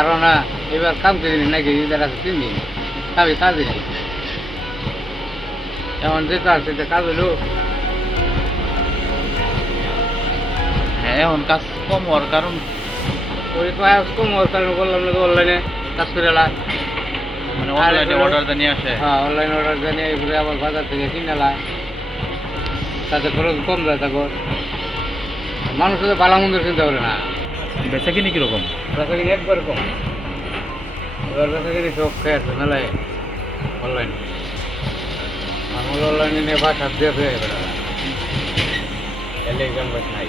আরো না এবার কাম করে দিন নাকি ঈদের আছে 3 দিন তবে কাজে নেই এমন যে কাজ সেটা কাজ হলো হ্যাঁ এখন কাজ কম হওয়ার কারণ ওই কাজ কম হওয়ার কারণে বললাম না অনলাইনে কাজ করে এলা মানে অনলাইনে অর্ডার দিয়ে নিয়ে আসে। হ্যাঁ অনলাইন অর্ডার জানিয়ে এরপরে আবার বাজার থেকে কিনেলা তাতে খরচ কম যায় তখন মানুষ তো ভালো মন্দ চিন্তা করে না বেচা কিনি কিরকম? বেচা কিনি একবার কম এবার বেচা কিনি সব খেয়ে আছে মেলায় অনলাইন মানুষ অনলাইনে নিয়ে বাসা দিয়ে এলে গান বাস নাই